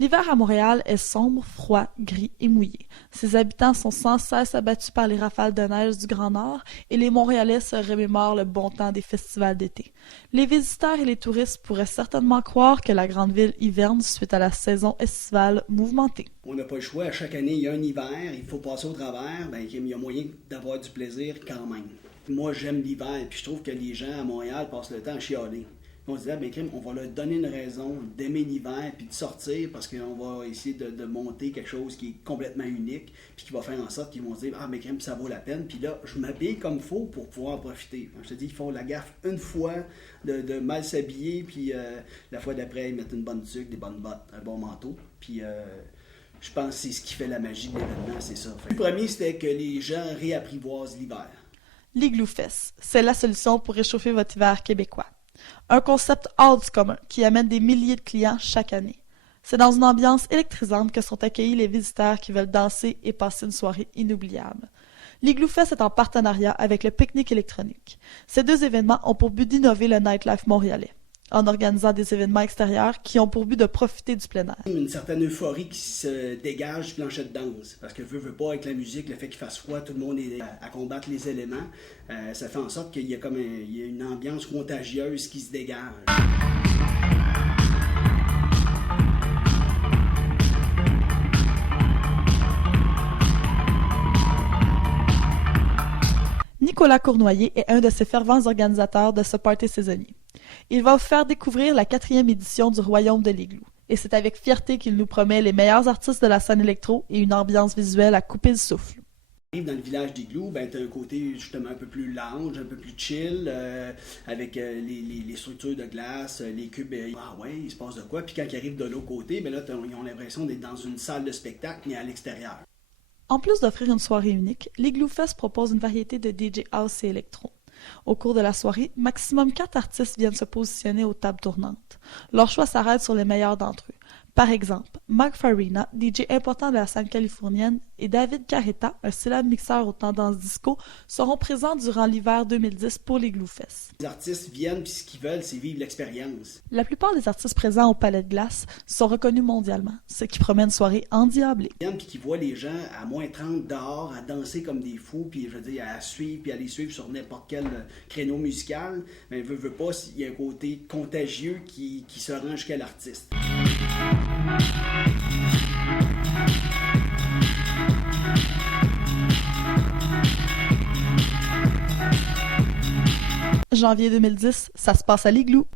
L'hiver à Montréal est sombre, froid, gris et mouillé. Ses habitants sont sans cesse abattus par les rafales de neige du Grand Nord et les Montréalais se remémorent le bon temps des festivals d'été. Les visiteurs et les touristes pourraient certainement croire que la grande ville hiverne suite à la saison estivale mouvementée. On n'a pas le choix. À chaque année, il y a un hiver, il faut passer au travers. Ben, il y a moyen d'avoir du plaisir quand même. Moi, j'aime l'hiver, puis je trouve que les gens à Montréal passent le temps à chialer. On se dit, on va leur donner une raison d'aimer l'hiver puis de sortir parce qu'on va essayer de monter quelque chose qui est complètement unique puis qui va faire en sorte qu'ils vont se dire, ça vaut la peine. Puis là, je m'habille comme il faut pour pouvoir en profiter. Je te dis, ils font la gaffe une fois de mal s'habiller puis la fois d'après, ils mettent une bonne tuque, des bonnes bottes, un bon manteau. Puis je pense que c'est ce qui fait la magie de l'événement, c'est ça. Le premier, c'était que les gens réapprivoisent l'hiver. L'Igloo Fest, c'est la solution pour réchauffer votre hiver québécois. Un concept hors du commun qui amène des milliers de clients chaque année. C'est dans une ambiance électrisante que sont accueillis les visiteurs qui veulent danser et passer une soirée inoubliable. L'Igloo Fest est en partenariat avec le Pique-Nique électronique. Ces deux événements ont pour but d'innover le nightlife montréalais, en organisant des événements extérieurs qui ont pour but de profiter du plein air. Une certaine euphorie qui se dégage du plancher de danse, parce que veut pas avec la musique, le fait qu'il fasse froid, tout le monde est à combattre les éléments, ça fait en sorte qu'il y a il y a une ambiance contagieuse qui se dégage. Nicolas Cournoyer est un de ces fervents organisateurs de ce party saisonnier. Il va vous faire découvrir la 4e édition du Royaume de l'Igloo. Et c'est avec fierté qu'il nous promet les meilleurs artistes de la scène électro et une ambiance visuelle à couper le souffle. Dans le village d'Igloo, tu as un côté justement un peu plus lounge, un peu plus chill, avec les structures de glace, les cubes. Il se passe de quoi? Puis quand ils arrivent de l'autre côté, là, ils ont l'impression d'être dans une salle de spectacle, mais à l'extérieur. En plus d'offrir une soirée unique, l'Igloo Fest propose une variété de DJ house et électro. Au cours de la soirée, maximum 4 artistes viennent se positionner aux tables tournantes. Leur choix s'arrête sur les meilleurs d'entre eux. Par exemple, Mark Farina, DJ important de la scène californienne, et David Carreta, un célèbre mixeur aux tendances disco, seront présents durant l'hiver 2010 pour l'Igloo Fest. Les artistes viennent puis ce qu'ils veulent, c'est vivre l'expérience. La plupart des artistes présents au Palais de Glace sont reconnus mondialement, ce qui promet une soirée endiablée. Ils viennent puis qui voient les gens à moins 30 dehors, à danser comme des fous, puis je veux dire, à suivre puis à les suivre sur n'importe quel créneau musical. Mais veut pas, il y a un côté contagieux qui se rend jusqu'à l'artiste. Janvier 2010, ça se passe à l'Igloo.